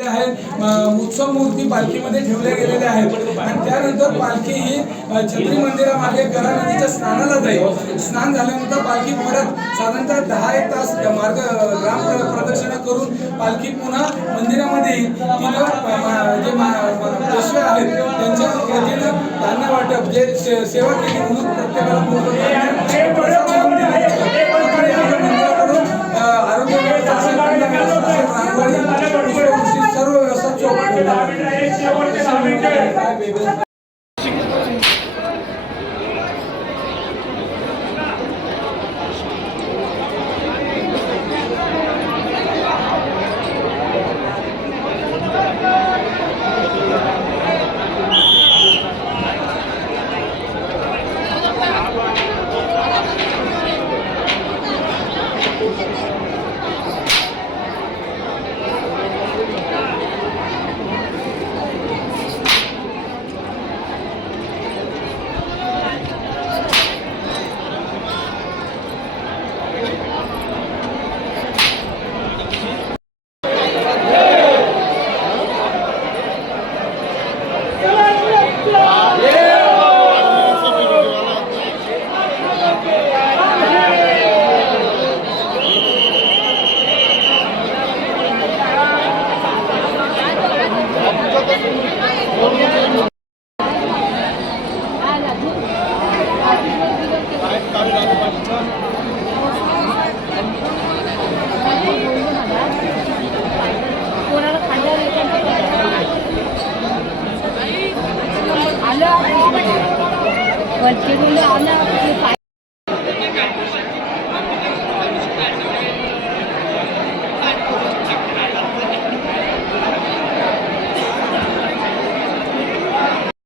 आहेत. उत्सव मूर्ती पालखीमध्ये ठेवल्या गेलेल्या आहेत. आणि त्यानंतर पालखी ही छत्री मंदिरामागे गरा नदीच्या स्नानाला जाईल. स्नान झाल्यानंतर पालखी परत साधारणतः दहा एक तास मार्ग राम प्र- प्रदक्षिणा करून पालखी पुन्हा मंदिरामध्ये येईल. तिथं जे पेशवे आहेत त्यांच्या वतीनं धान्य वाटप जे सेवा केली म्हणून प्रत्येकाला आरोग्य व्यवस्था चोख ठेवल्या आहेत. कोणाला आला.